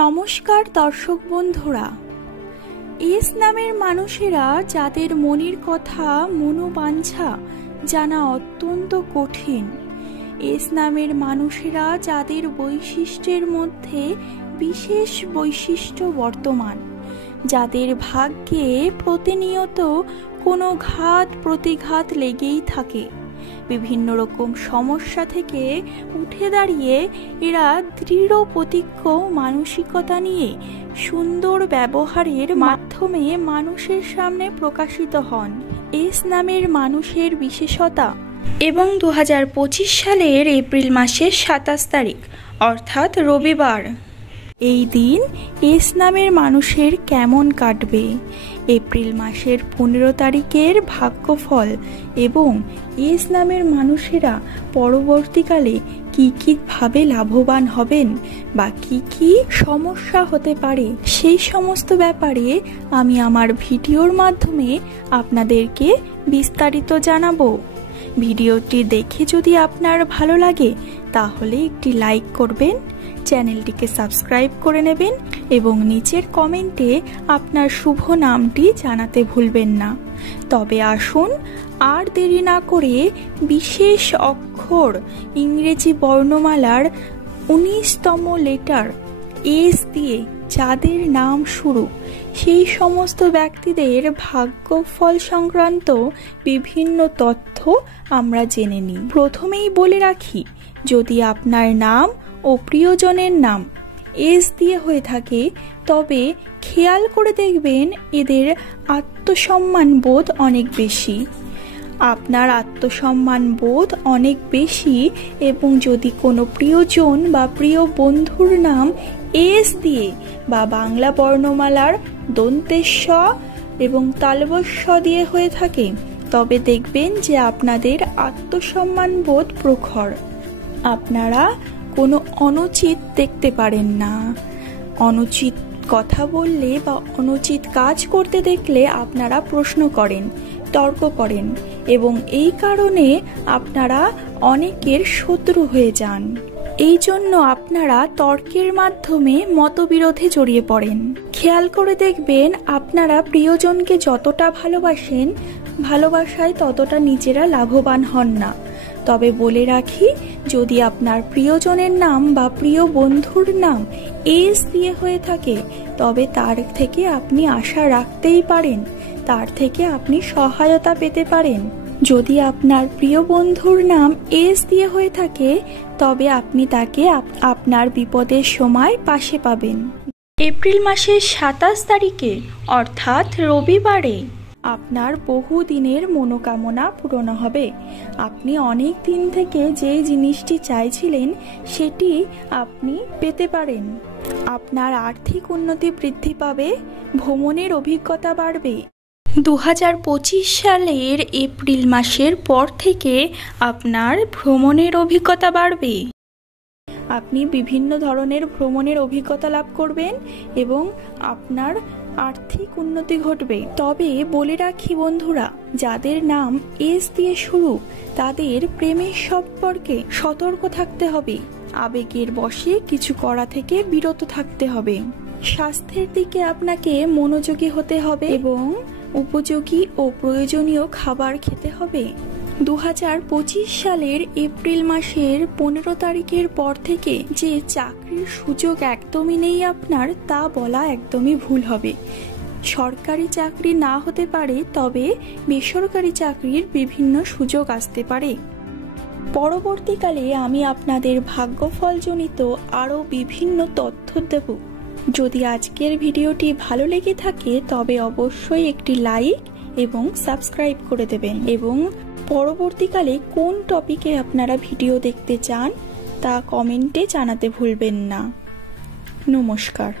নমস্কার দর্শক বন্ধুরা। এস নামের মানুষেরা যাদের মনের কথা মনোবাঞ্ছা জানা অত্যন্ত কঠিন, এস নামের মানুষেরা যাদের বৈশিষ্ট্যের মধ্যে বিশেষ বৈশিষ্ট্য বর্তমান, যাদের ভাগ্যে প্রতিনিয়ত কোনো ঘাত প্রতিঘাত লেগেই থাকে, বিভিন্ন রকম সমস্যা থেকে উঠে দাঁড়িয়ে এরা দৃঢ় প্রতিজ্ঞ মানসিকতা নিয়ে সুন্দর ব্যবহারের মাধ্যমে মানুষের সামনে প্রকাশিত হন। এস নামের মানুষের বিশেষতা এবং 2025 সালের এপ্রিল মাসের 27 তারিখ অর্থাৎ রবিবার এই দিন এস নামের মানুষের কেমন কাটবে, এপ্রিল মাসের 15 তারিখের ভাগ্যফল এবং এস নামের মানুষেরা পরবর্তীকালে কি কি ভাবে লাভবান হবেন বা কি কি সমস্যা হতে পারে, সেই সমস্ত ব্যাপারে আমি আমার ভিডিওর মাধ্যমে আপনাদেরকে বিস্তারিত জানাবো। ভিডিওটি দেখে যদি আপনার ভালো লাগে তাহলে একটি লাইক করবেন, চ্যানেলটিকে সাবস্ক্রাইব করে নেবেন এবং নিচের কমেন্টে আপনার শুভ নামটি জানাতে ভুলবেন না। তবে আসুন আর দেরি না করে বিশেষ অক্ষর ইংরেজি বর্ণমালার 19তম লেটার এস দিয়ে যাদের নাম শুরু, সেই সমস্ত ব্যক্তিদের ভাগ্যফল সংক্রান্ত বিভিন্ন তথ্য আমরা জেনে নিই। প্রথমেই বলে রাখি, যদি আপনার নাম ও প্রিয়জনের নাম এস দিয়ে হয়ে থাকে তবে খেয়াল করে দেখবেন এদের আত্মসম্মান বোধ অনেক বেশি। আপনার আত্মসম্মান বোধ অনেক বেশি এবং যদি কোনো প্রিয়জন বা প্রিয় বন্ধুর নাম এস দিয়ে বা বাংলা বর্ণমালার দন্তেস্ব এবং তালবস্য দিয়ে হয়ে থাকে তবে দেখবেন যে আপনাদের আত্মসম্মান বোধ প্রখর। আপনারা কোনো অনুচিত দেখতে পারেন না। অনুচিত কথা বললে বা অনুচিত কাজ করতে দেখলে আপনারা প্রশ্ন করেন, তর্ক করেন এবং এই কারণে আপনারা অনেকের শত্রু হয়ে যান। এই জন্য আপনারা তর্কের মাধ্যমে মতবিরোধে জড়িয়ে পড়েন। খেয়াল করে দেখবেন আপনারা প্রিয়জনকে যতটা ভালোবাসেন, ভালোবাসায় ততটা নিজেরা লাভবান হন না। তবে বলে রাখি, যদি আপনার প্রিয়জনের নাম বা প্রিয় বন্ধুর নাম এস দিয়ে হয়ে থাকে তবে তার থেকে আপনি আশা রাখতেই পারেন, তার থেকে আপনি সহায়তা পেতে পারেন। যদি আপনার প্রিয় বন্ধুর নাম এস দিয়ে হয়ে থাকে তবে আপনি তাকে আপনার বিপদের সময় পাশে পাবেন। এপ্রিল মাসের 27 তারিখে অর্থাৎ রবিবারে আপনার বহু দিনের মনোকামনা পূরণ হবে। আপনি অনেক দিন থেকে যে জিনিসটি চাইছিলেন সেটি আপনি পেতে পারেন। আপনার আর্থিক উন্নতি বৃদ্ধি পাবে, ভ্রমণের অভিজ্ঞতা বাড়বে। 2025 সালের এপ্রিল মাসের পর থেকে আপনার ভ্রমণের অভিজ্ঞতা বাড়বে। আপনি বিভিন্ন ধরনের ভ্রমণের অভিজ্ঞতা লাভ করবেন এবং আপনার আর্থিক উন্নতি ঘটবে। তবে বলে রাখি বন্ধুরা, যাদের নাম এস দিয়ে শুরু তাদের প্রেমের সম্পর্কে সতর্ক থাকতে হবে, আবেগের বশে কিছু করা থেকে বিরত থাকতে হবে। স্বাস্থ্যের দিকে আপনাকে মনোযোগী হতে হবে এবং উপযোগী ও প্রয়োজনীয় খাবার খেতে হবে। 2025 সালের এপ্রিল মাসের 15 তারিখের পর থেকে যে চাকরির সুযোগ একদমই নেই আপনার, তা বলা একদমই ভুল হবে। সরকারি চাকরি না হতে পারে তবে বেসরকারি চাকরির বিভিন্ন সুযোগ আসতে পারে। পরবর্তীকালে আমি আপনাদের ভাগ্যফলজনিত আরও বিভিন্ন তথ্য দেব। যদি আজকের ভিডিওটি ভালো লেগে থাকে তবে অবশ্যই একটি লাইক এবং সাবস্ক্রাইব করে দেবেন এবং পরবর্তীকালে কোন টপিকে আপনারা ভিডিও দেখতে চান তা কমেন্টে জানাতে ভুলবেন না। নমস্কার।